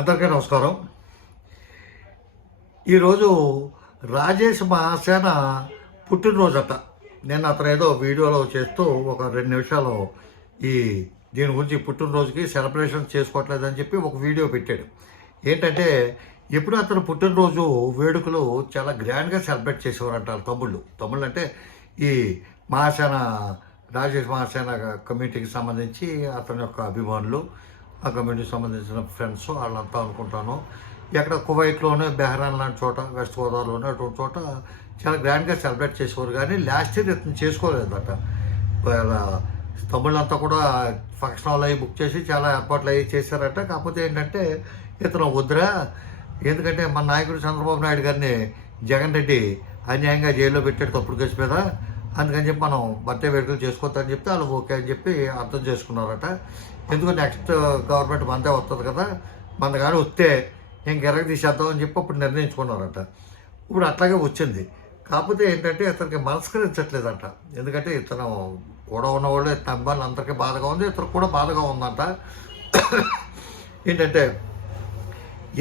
అందరికీ నమస్కారం. ఈరోజు రాజేష్ మహాసేన పుట్టినరోజట. నేను అతను ఏదో వీడియోలో చేస్తూ ఒక రెండు నిమిషాలు ఈ దీని గురించి పుట్టినరోజుకి సెలబ్రేషన్ చేసుకోవట్లేదని చెప్పి ఒక వీడియో పెట్టాడు. ఏంటంటే ఎప్పుడు అతను పుట్టినరోజు వేడుకలు చాలా గ్రాండ్గా సెలబ్రేట్ చేసేవారంట తమ్ముళ్ళు తమ్ముళ్ళు. అంటే ఈ మహాసేన రాజేష్ మహాసేన కమ్యూనిటీకి సంబంధించి అతని యొక్క అభిమానులు ఆ కమ్యూనిటీకి సంబంధించిన ఫ్రెండ్స్ వాళ్ళంతా అనుకుంటాను. ఎక్కడ కువైట్లోనే బెహ్రాన్ లాంటి చోట వెస్ట్ గోదావరిలోనే అటువంటి చోట చాలా గ్రాండ్గా సెలబ్రేట్ చేసేవారు. కానీ లాస్ట్ ఇయర్ ఇతను చేసుకోలేదట. వాళ్ళ కూడా ఫంక్షన్ హాల్ అవి బుక్ చేసి చాలా ఏర్పాట్లు అవి చేశారట. కాకపోతే ఏంటంటే ఇతను వద్దురా. ఎందుకంటే మన నాయకుడు చంద్రబాబు నాయుడు గారిని జగన్ రెడ్డి అన్యాయంగా జైల్లో పెట్టాడు తప్పుడు కేసు మీద. అందుకని చెప్పి మనం బర్త్డే వేడుకలు చేసుకోవద్దని చెప్తే వాళ్ళు ఓకే అని చెప్పి అర్థం చేసుకున్నారట. ఎందుకు నెక్స్ట్ గవర్నమెంట్ మనదే వస్తుంది కదా మన కానీ వస్తే ఇంకెరగ తీసేద్దాం అని చెప్పి అప్పుడు నిర్ణయించుకున్నారట. ఇప్పుడు అట్లాగే వచ్చింది. కాకపోతే ఏంటంటే ఇతనికి మనస్కరించట్లేదంట ఎందుకంటే ఇతను కూడా ఉన్నవాళ్ళు ఇతని అందరికీ బాధగా ఉంది ఇతను కూడా బాధగా ఉందంట. ఏంటంటే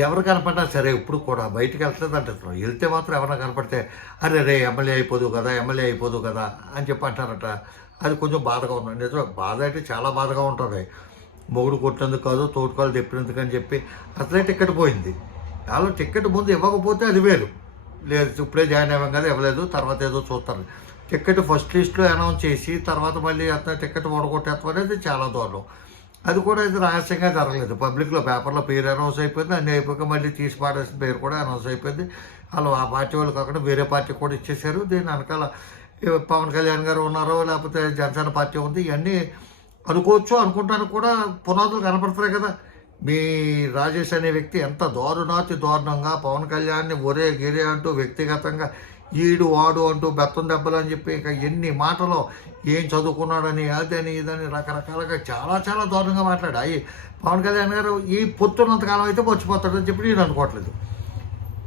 ఎవరు కనపడినా సరే ఇప్పుడు కూడా బయటికి వెళ్తుంది అంటున్నారు వెళ్తే మాత్రం ఎవరైనా కనపడితే అరే రే ఎమ్మెల్యే అయిపోదు కదా ఎమ్మెల్యే అయిపోదు కదా అని చెప్పి అంటారట అది కొంచెం బాధగా ఉంది నిజమే బాధ అయితే చాలా బాధగా ఉంటుంది. మొగుడు కొట్టినందుకు కాదు తోటకాలు తెప్పినందుకు అని చెప్పి అసలే టికెట్ పోయింది. వాళ్ళు టికెట్ ముందు ఇవ్వకపోతే అది వేరు. లేదు ఇప్పుడే జాయిన్ అయ్యాం కదా ఇవ్వలేదు తర్వాత ఏదో చూస్తారు. టికెట్ ఫస్ట్ లిస్ట్లో అనౌన్స్ చేసి తర్వాత మళ్ళీ అతను టికెట్ ఓడగొట్టేస్తాం అనేది చాలా దూరం అది కూడా ఇది రహస్యంగా జరగలేదు. పబ్లిక్లో పేపర్లో పేరు అనౌన్స్ అయిపోయింది అన్నీ అయిపోయాక మళ్ళీ తీసి పాడేసిన పేరు కూడా అనౌన్స్ అయిపోయింది. వాళ్ళు ఆ పార్టీ వాళ్ళు కాకుండా వేరే పార్టీ కూడా ఇచ్చేసారు దీని వెనకాల పవన్ కళ్యాణ్ గారు ఉన్నారో లేకపోతే జనసేన పార్టీ ఉంది ఇవన్నీ అనుకోవచ్చు అనుకుంటానికి కూడా పునాదులు కనపడుతున్నాయి కదా. మీ రాజేష్ అనే వ్యక్తి ఎంత దారుణాతి దారుణంగా పవన్ కళ్యాణ్ని ఒరే గిరే అంటూ వ్యక్తిగతంగా ఈడు వాడు అంటూ బెత్తం దెబ్బలు అని చెప్పి ఇక ఎన్ని మాటలు ఏం చదువుకున్నాడని అదని ఇదని రకరకాలుగా చాలా చాలా దారుణంగా మాట్లాడాయి పవన్ కళ్యాణ్ గారు ఈ పొత్తున్నంతకాలం అయితే మర్చిపోతాడని చెప్పి నేను అనుకోవట్లేదు.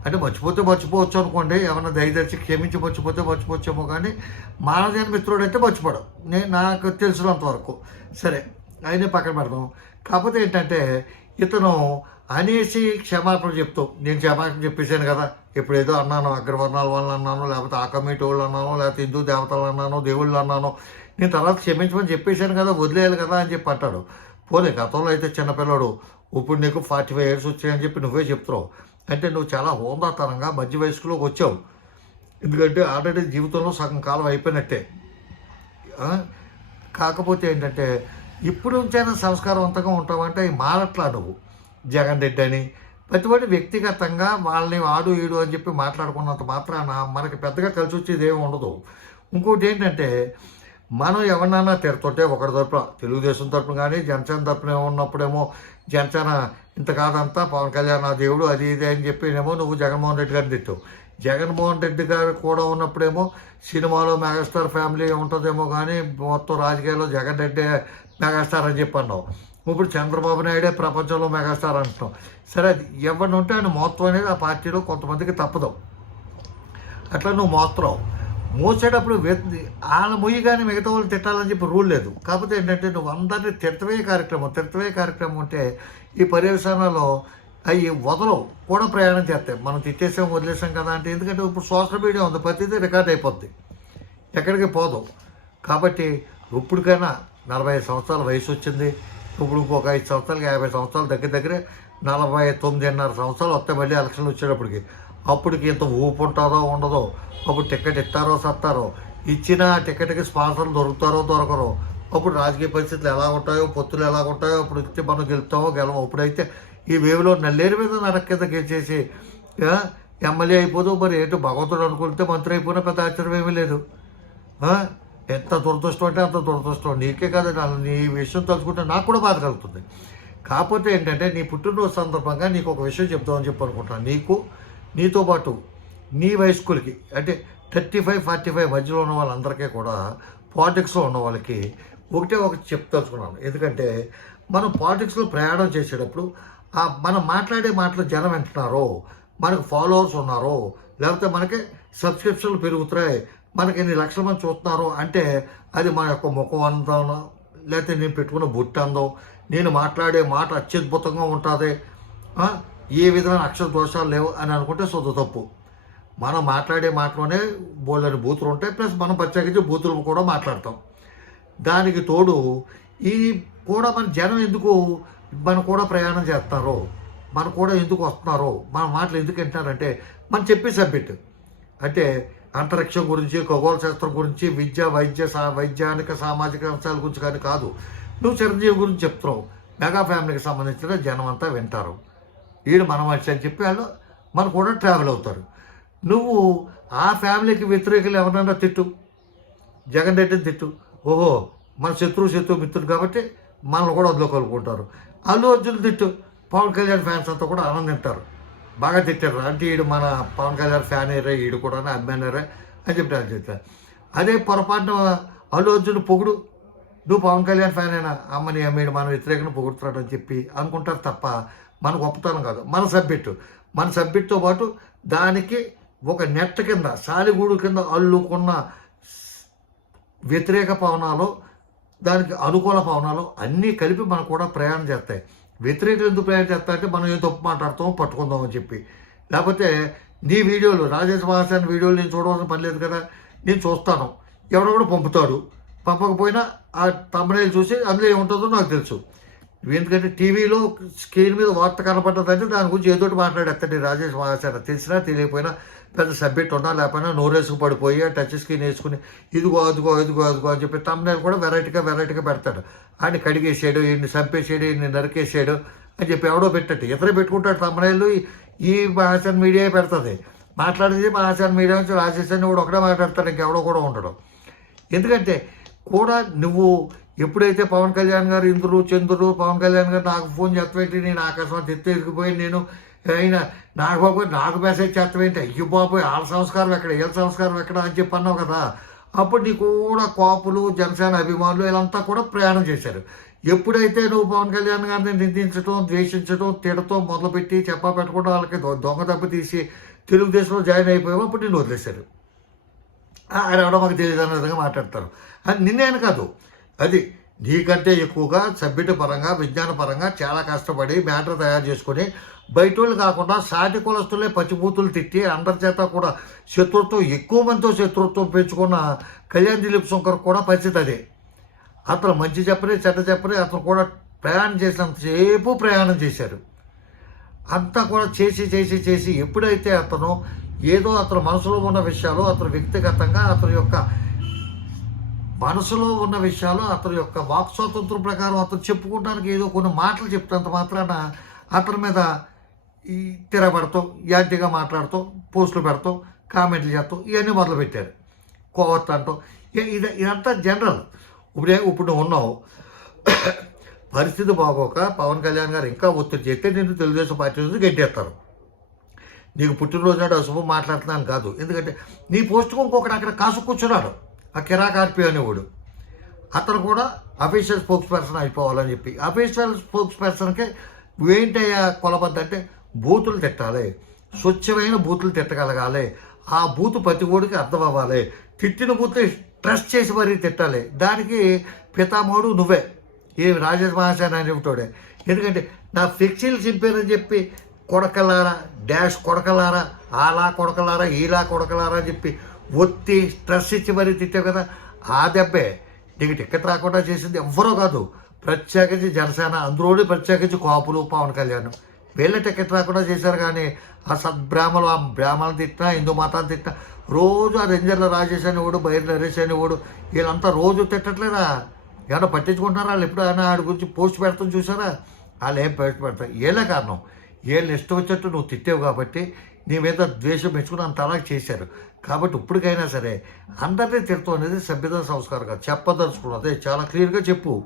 అంటే మర్చిపోతే మర్చిపోవచ్చు అనుకోండి ఏమన్నా దయదర్చి క్షమించి మర్చిపోతే మర్చిపోవచ్చేమో కానీ మానవజన మిత్రుడు అయితే మర్చిపోడు. నేను నాకు తెలిసినంత వరకు. సరే ఆయనే పక్కన పెడదాం. కాకపోతే ఏంటంటే ఇతను అనేసి క్షమాపణ చెప్తావు నేను క్షమాపణ చెప్పేశాను కదా ఇప్పుడు ఏదో అన్నాను అగ్రవర్ణాల వాళ్ళు అన్నాను లేకపోతే ఆ కమిటీ వాళ్ళు అన్నాను లేకపోతే హిందూ దేవతలు అన్నాను దేవుళ్ళు అన్నాను నేను తర్వాత క్షమించమని చెప్పేశాను కదా వదిలేయాలి కదా అని చెప్పి అంటాడు. పోలే గతంలో అయితే చిన్నపిల్లడు ఇప్పుడు నీకు ఫార్టీ ఫైవ్ ఇయర్స్ వచ్చాయని చెప్పి నువ్వే చెప్తున్నావు. అంటే నువ్వు చాలా హోందాతనంగా మధ్య వయస్కులోకి వచ్చావు. ఎందుకంటే ఆల్రెడీ జీవితంలో సగం కాలం అయిపోయినట్టే. కాకపోతే ఏంటంటే ఇప్పుడు నుంచైనా సంస్కారవంతంగా ఉంటావంటే అవి మారట్లా నువ్వు. జగన్ రెడ్డి అని. ప్రతివాడి వ్యక్తిగతంగా వాళ్ళని వాడు ఈడు అని చెప్పి మాట్లాడుకున్నంత మాత్రాన మనకి పెద్దగా కలిసి వచ్చేది ఏమి ఉండదు. ఇంకోటి ఏంటంటే మనం ఎవరినైనా తిడుతుంటే ఒకరి తరపున తెలుగుదేశం తరపున కానీ జనసేన తరపున ఉన్నప్పుడేమో జనసేన ఇంత కాదంతా పవన్ కళ్యాణ్ నా దేవుడు అది ఇది అని చెప్పినేమో నువ్వు జగన్మోహన్ రెడ్డి గారిని తిట్టావు. జగన్మోహన్ రెడ్డి గారు కూడా ఉన్నప్పుడేమో సినిమాలో మెగాస్టార్ ఫ్యామిలీ ఉంటుందేమో కానీ మొత్తం రాజకీయాల్లో జగన్ రెడ్డి మెగాస్టార్ అని చెప్పి అన్నావు ఇప్పుడు చంద్రబాబు నాయుడే ప్రపంచంలో మెగాస్టార్ అంటున్నాం. సరే అది ఎవరిని ఉంటే ఆయన మొత్తం అనేది ఆ పార్టీలో కొంతమందికి తప్పదు. అట్లా నువ్వు మోస్తున్నావు మోసేటప్పుడు వ్యక్తి వాళ్ళ మొయ్యి కానీ మిగతా వాళ్ళు తిట్టాలని చెప్పి రూల్ లేదు. కాకపోతే ఏంటంటే నువ్వు అందరినీ తిట్టవే కార్యక్రమం తిట్టవే కార్యక్రమం ఉంటే ఈ పర్యవసానాల్లో అవి వదలవు కూడా ప్రయాణం చేస్తాయి. మనం తిట్టేసాం వదిలేసాం కదా అంటే ఎందుకంటే ఇప్పుడు సోషల్ మీడియా ఉంది ప్రతిదీ రికార్డ్ అయిపోద్ది. ఎక్కడికి పోదు. కాబట్టి ఇప్పటికైనా నలభై ఐదు సంవత్సరాల వయసు వచ్చింది. ఇప్పుడు ఇంకొక ఐదు సంవత్సరాలకి యాభై సంవత్సరాలు దగ్గర దగ్గరే నలభై తొమ్మిదిన్నర సంవత్సరాలు వస్తాయి మళ్ళీ ఎలక్షన్లు వచ్చేటప్పటికి. అప్పటికి ఇంత ఊపు ఉంటుందో ఉండదో అప్పుడు టికెట్ ఇస్తారో సత్తారో ఇచ్చిన టికెట్కి స్పాన్సర్లు దొరుకుతారో దొరకరో అప్పుడు రాజకీయ పరిస్థితులు ఎలా ఉంటాయో పొత్తులు ఎలా ఉంటాయో అప్పుడు ఇస్తే మనం గెలుస్తామో గెలవో అప్పుడైతే ఈ వేవిలో నల్లేరు మీద నరక కింద గెలిచేసి ఎమ్మెల్యే అయిపోదు. మరి ఏంటో భగవంతుడు అనుకుంటే మంత్రి అయిపోయినా పెద్ద ఆశ్చర్యం ఏమీ లేదు. ఎంత దురదృష్టం అంటే అంత దురదృష్టం. నీకే కాదు నా నీ విషయం తలుచుకుంటే నాకు కూడా బాధ కలుగుతుంది. కాకపోతే ఏంటంటే నీ పుట్టినరోజు సందర్భంగా నీకు ఒక విషయం చెప్తామని చెప్పి అనుకుంటున్నాను. నీకు నీతో పాటు నీ వయస్కులకి అంటే థర్టీ ఫైవ్ ఫార్టీ ఫైవ్ మధ్యలో ఉన్న వాళ్ళందరికీ కూడా పాలిటిక్స్లో ఉన్న వాళ్ళకి ఒకటే ఒకటి చెప్తలుచుకున్నాను ఎందుకంటే మనం పాలిటిక్స్లో ప్రయాణం చేసేటప్పుడు మనం మాట్లాడే మాటలు జనం వింటున్నారో మనకు ఫాలోవర్స్ ఉన్నారో లేకపోతే మనకి సబ్స్క్రిప్షన్లు పెరుగుతున్నాయి మనకి ఎన్ని లక్షల మంది చూస్తున్నారు అంటే అది మన యొక్క ముఖం అందం లేకపోతే నేను పెట్టుకున్న బుట్ట అందం నేను మాట్లాడే మాట అత్యద్భుతంగా ఉంటుంది. ఏ విధమైన అక్షర దోషాలు లేవు అని అనుకుంటే సొంత తప్పు. మనం మాట్లాడే మాటలోనే బోళ్ళని బూతులు ఉంటాయి ప్లస్ మనం ప్రత్యేకించి బూతులు కూడా మాట్లాడతాం. దానికి తోడు ఈ కూడా మన జనం ఎందుకు మనం కూడా ప్రయాణం చేస్తారో మన కూడా ఎందుకు వస్తున్నారో మన మాటలు ఎందుకు వింటున్నారంటే మనం చెప్పే సబ్జెక్ట్. అంటే అంతరిక్షం గురించి ఖగోళ శాస్త్రం గురించి విద్య వైద్య సా వైజ్ఞానిక సామాజిక అంశాల గురించి కానీ కాదు. నువ్వు చిరంజీవి గురించి చెప్తున్నావు. మెగా ఫ్యామిలీకి సంబంధించిన జనం అంతా వింటారు. వీడు మన మనిషి అని చెప్పి వాళ్ళు మన కూడా ట్రావెల్ అవుతారు. నువ్వు ఆ ఫ్యామిలీకి వ్యతిరేకులు ఎవరైనా తిట్టు. జగన్ రెడ్డిని తిట్టు. ఓహో మన శత్రువు శత్రువు మిత్రుడు కాబట్టి మనల్ని కూడా అందులో కలుపుకుంటారు. అల్లు అర్జున్ తిట్టు. పవన్ కళ్యాణ్ ఫ్యాన్స్ అంతా కూడా ఆనందింటారు బాగా తిట్టారు. అంటే ఈడు మన పవన్ కళ్యాణ్ ఫ్యాన్ అయ్యారా ఈడు కూడా అభిమానరే అని చెప్పి చెప్తారు అదే పొరపాటున అల్లు అర్జున్ పొగుడు. నువ్వు పవన్ కళ్యాణ్ ఫ్యాన్ అయినా అమ్మని అమ్మీడు మన వ్యతిరేకంగా పొగుడుతున్నాడు అని చెప్పి అనుకుంటారు తప్ప మన గొప్పతనం కాదు. మన సబ్జెక్టు. మన సబ్జెక్ట్తో పాటు దానికి ఒక నెట్ కింద సాలిగూడు కింద అల్లుకున్న వ్యతిరేక పవనాలు దానికి అనుకూల భావనలు అన్నీ కలిపి మనం కూడా ప్రయాణం చేస్తాయి. వ్యతిరేకులు ఎందుకు ప్రయాణం చేస్తాయంటే మనం ఏం తప్పు మాట్లాడతామో పట్టుకుందాం అని చెప్పి. లేకపోతే నీ వీడియోలు రాజేష్ మహాశాన్ వీడియోలు నేను చూడవలసిన పని లేదు కదా నేను చూస్తాను. ఎవడో కూడా పంపుతాడు. పంపకపోయినా ఆ తమ్ముడేలు చూసి అందులో ఏముంటుందో నాకు తెలుసు. ఎందుకంటే టీవీలో స్క్రీన్ మీద వార్త కనపడ్డదంటే దాని గురించి ఏదో మాట్లాడేస్తాడు రాజేష్ మహాసాన తెలిసినా తెలియకపోయినా పెద్ద సబ్జెక్ట్ ఉన్నా లేకపోయినా నోరేసుకు పడిపోయి ఆ టచ్ స్క్రీన్ వేసుకుని ఇదిగో అదిగో ఇదిగో అదిగో అని చెప్పి తమ్ముడేలు కూడా వెరైటీగా వెరైటీగా పెడతాడు. ఆయన కడిగేసాడు ఈయన్ని చంపేసాడు ఈయన్ని నరికేసాడు అని చెప్పి ఎవడో పెట్టట్టు. ఇతరే పెట్టుకుంటాడు తమ్ముడేళ్ళు ఈ మహాసన్ మీడియా పెడుతుంది. మాట్లాడేది మహాసన్ మీడియా నుంచి రాజేశాన్ని అని కూడా ఒకటే మాట్లాడతాడు ఇంకెవడో కూడా ఉండడు. ఎందుకంటే కూడా నువ్వు ఎప్పుడైతే పవన్ కళ్యాణ్ గారు ఇంద్రుడు చంద్రుడు పవన్ కళ్యాణ్ గారు నాకు ఫోన్ చెప్పేటి నేను ఆకాశం ఎత్తు ఎదిగిపోయి నేను. అయినా నాకు బాబు నాకు మెసేజ్ చేస్తవేంటి అయ్యో బాబోయ్ వాళ్ళ సంస్కారం ఎక్కడ? వీళ్ళ సంస్కారం ఎక్కడ అని చెప్పి అన్నావు కదా. అప్పుడు నీ కూడా కోపులు జనసేన అభిమానులు వీళ్ళంతా కూడా ప్రయాణం చేశారు. ఎప్పుడైతే నువ్వు పవన్ కళ్యాణ్ గారిని నిందించడం ద్వేషించడం తిడటం మొదలుపెట్టి చెప్పా పెట్టకుండా వాళ్ళకి దొ- దొంగ దెబ్బ తీసి తెలుగుదేశంలో జాయిన్ అయిపోయావు అప్పుడు నిన్ను వదిలేశారు. ఆయన ఎవడో మాకు తెలియదు అన్న విధంగా మాట్లాడతారు. అది నిన్నేను కాదు. అది నీకంటే ఎక్కువగా సబ్మిట్ పరంగా విజ్ఞాన పరంగా చాలా కష్టపడి మ్యాటర్ తయారు చేసుకొని బయట వాళ్ళు కాకుండా సాటి కులస్తులే పచ్చిబూతులు తిట్టి అందరి చేత కూడా శత్రుత్వం ఎక్కువ మందితో శత్రుత్వం పెంచుకున్న కళ్యాణ్ దిలీప్ శంకర్ కూడా పరిస్థితి అదే. అతను మంచి చెప్పని చెడ్డ చెప్పని అతను కూడా ప్రయాణం చేసినంతసేపు ప్రయాణం చేశారు. అంతా కూడా చేసి చేసి చేసి ఎప్పుడైతే అతను ఏదో అతను మనసులో ఉన్న విషయాలు అతను వ్యక్తిగతంగా అతని యొక్క మనసులో ఉన్న విషయాలు అతని యొక్క వాక్ స్వాతంత్రం ప్రకారం అతను చెప్పుకోవడానికి ఏదో కొన్ని మాటలు చెప్తున్నంత మాత్రాన అతని మీద ఈ తిరగబడతాం యాంటీగా మాట్లాడతాం పోస్టులు పెడతాం కామెంట్లు చేస్తాం ఇవన్నీ మొదలుపెట్టారు. కోవత్ అంటాం. ఇది ఇదంతా జనరల్. ఇప్పుడే ఇప్పుడు ఉన్నావు. పరిస్థితి బాగోక పవన్ కళ్యాణ్ గారు ఇంకా ఒత్తిడి చేస్తే నేను తెలుగుదేశం పార్టీ నుంచి గెంటేస్తారు. నీకు పుట్టినరోజు నాడు అశుభం మాట్లాడుతున్నాను కాదు. ఎందుకంటే నీ పోస్టుకు ఇంకొకటి అక్కడ కాసు కూర్చున్నాడు. ఆ కార్పి అనేవాడు. అతను కూడా అఫీషియల్ స్పోక్స్ పర్సన్ అయిపోవాలని చెప్పి. అఫీషియల్ స్పోక్స్ పర్సన్కి ఏంటయ్యా కొలబద్ద అంటే బూతులు తిట్టాలి. స్వచ్ఛమైన బూతులు తిట్టగలగాలి. ఆ బూతు ప్రతి ఓడికి అర్థం అవ్వాలి. తిట్టిన బూతులు ట్రస్ట్ చేసి మరీ తిట్టాలి. దానికి పితామహుడు నువ్వే. ఏ రాజేష్ మహాసేన అనేటోడే ఎందుకంటే నా ఫ్లెక్సీలు చింపారని చెప్పి కొడకలారా డాష్ కొడకలారా ఆలా కొడకలారా ఈలా కొడకలారా అని చెప్పి ఒత్తి స్ట్రెస్ ఇచ్చి మరీ తిట్టావు కదా ఆ దెబ్బే. నీకు టికెట్ రాకుండా చేసింది ఎవ్వరో కాదు. ప్రత్యేకించి జనసేన అందులోనే ప్రత్యేకించి కాపులు పవన్ కళ్యాణ్. వీళ్ళ టికెట్ రాకుండా చేశారు కానీ ఆ సద్బ్రాహ్మలు ఆ బ్రాహ్మణులు తిట్టినా హిందూ మతాన్ని తిట్టినా రోజు ఆ రెంజర్ల రాజేష్ అనేవాడు బయట నరేష్ అనేవాడు వీళ్ళంతా రోజు తిట్టట్లేదా? ఏమన్నా పట్టించుకుంటున్నారా వాళ్ళు? ఎప్పుడైనా ఆడి గురించి పోస్ట్ పెడతాం చూసారా? వాళ్ళు ఏం పోస్ట్ పెడతారు? ఏలే కారణం. వీళ్ళు ఇష్టం వచ్చినట్టు నువ్వు తిట్టావు కాబట్టి నీ మీద ద్వేషం పెంచుకుని అంత అలా చేశారు. కాబట్టి ఇప్పటికైనా సరే అందరినీ తిడతాం అనేది సభ్యత సంస్కారం కాదు చెప్పదలుచుకున్నది చాలా క్లియర్గా చెప్పు.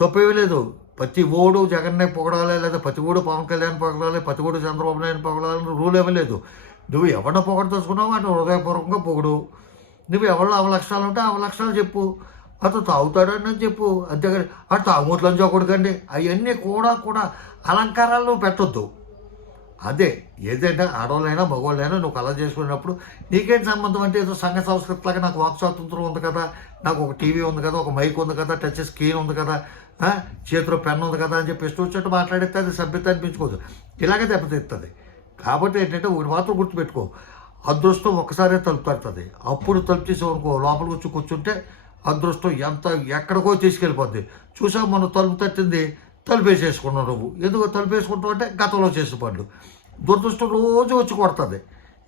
తప్పేమీ లేదు. ప్రతి ఓడు జగన్నే పొగడాలి లేదా ప్రతి ఓడు పవన్ కళ్యాణ్ పొగడాలి ప్రతి ఓడు చంద్రబాబు నాయుడు పొగడాలని రూల్ ఏమీ లేదు. నువ్వు ఎవరిని పొగడదలుచుకున్నావు అంటే హృదయపూర్వకంగా పొగడు. నువ్వు ఎవరిలో అవలక్షణాలు ఉంటే అవలక్షణాలు చెప్పు. అతను తాగుతాడని చెప్పు. అంతేగాని అటు తాగుమూట్లని చూడకండి అవన్నీ కూడా కూడా అలంకారాలు పెట్టొద్దు. అదే ఏదైనా ఆడవాళ్ళైనా మగవాళ్ళైనా నువ్వు కళ చేసుకున్నప్పుడు నీకేం సంబంధం అంటే ఏదో సంఘ సంస్కృతిలాగా నాకు వాక్ స్వాతంత్రం ఉంది కదా నాకు ఒక టీవీ ఉంది కదా ఒక మైక్ ఉంది కదా టచ్ స్క్రీన్ ఉంది కదా చేతిలో పెన్ ఉంది కదా అని చెప్పి ఇష్టం వచ్చినట్టు మాట్లాడితే అది సభ్యత అనిపించుకోదు. ఇలాగే దెబ్బతిస్తుంది కాబట్టి ఏంటంటే ఒకటి మాత్రం గుర్తుపెట్టుకో అదృష్టం ఒక్కసారే తలుపు తడుతుంది. అప్పుడు తలుపు తీసేవనుకో లోపలికి వచ్చి కూర్చుంటే అదృష్టం ఎంత ఎక్కడికో తీసుకెళ్ళిపోద్ది. చూసాం మనం తలుపు తట్టింది? తలుపు నువ్వు. ఎందుకు తలుపేసుకుంటావు అంటే గతంలో చేసిన పనులు. దురదృష్టం రోజు వచ్చి కొడుతుంది.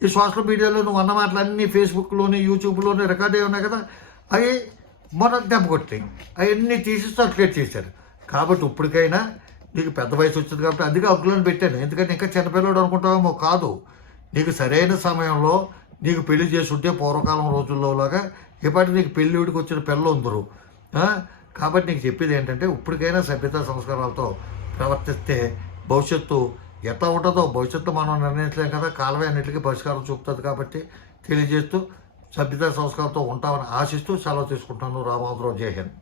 ఈ సోషల్ మీడియాలో నువ్వు అన్న మాటలన్నీ ఫేస్బుక్లోని యూట్యూబ్లోని రికార్డ్ అయి ఉన్నాయి కదా అవి మన దెబ్బ కొట్టాయి. అవన్నీ తీసి సర్క్యులేట్ చేశారు. కాబట్టి ఇప్పటికైనా నీకు పెద్ద వయసు వచ్చింది కాబట్టి అందుకే అగ్గులను పెట్టాను. ఎందుకంటే ఇంకా చిన్నపిల్లడు అనుకుంటావేమో కాదు. నీకు సరైన సమయంలో నీకు పెళ్ళి చేసి ఉంటే పూర్వకాలం రోజుల్లో లాగా ఇప్పటి నీకు పెళ్ళిడికి వచ్చిన పిల్లలు ఉందరు. కాబట్టి నీకు చెప్పేది ఏంటంటే ఇప్పటికైనా సభ్యత సంస్కారాలతో ప్రవర్తిస్తే భవిష్యత్తు ఎట్లా ఉంటుందో భవిష్యత్తు మనం నిర్ణయించలేం కదా కాలమే అన్నింటికి పరిష్కారం చూపుతుంది కాబట్టి తెలియజేస్తూ సభ్యత సంస్కారంతో ఉంటామని ఆశిస్తూ సెలవు తీసుకుంటాను రామాంధ్రం జై హింద్.